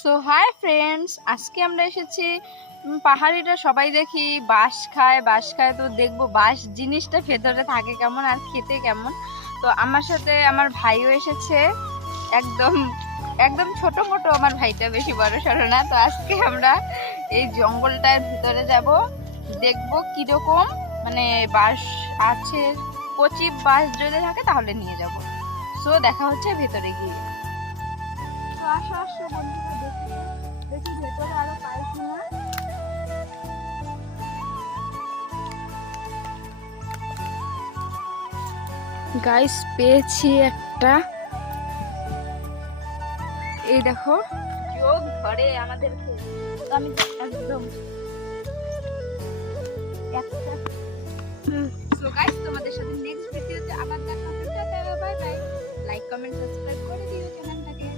So hi friends, আজকে আমরা এসেছি পাহাড়িরা সবাই দেখি বাঁশ খায় তো দেখবো বাঁশ জিনিসটা ভেতরে থাকে কেমন আর খেতে কেমন। তো আমার সাথে আমার ভাইও এসেছে, একদম একদম ছোট মোটো। আমার ভাইটা বেশি বড় সড়ো না। তো আজকে আমরা এই জঙ্গলটার ভিতরে যাব, দেখবো কিরকম মানে বাঁশ আছে। কচি বাঁশ যদি থাকে তাহলে নিয়ে যাব। সো দেখা হচ্ছে ভেতরে গিয়ে। তো আসো আসো বন্ধুরা, দেখি দেখি ভেতরে আরো পাই কিনা। গাইস, পেয়েছি একটা। এই দেখো, যোগ ধরে আমাদেরকে। তো আমি একদম একটা। সো গাইস, তোমাদের সাথে নেক্সট ভিডিওতে আবার দেখা হবে। Tata, bye bye. Like comment subscribe করে দিও চ্যানেলটাকে।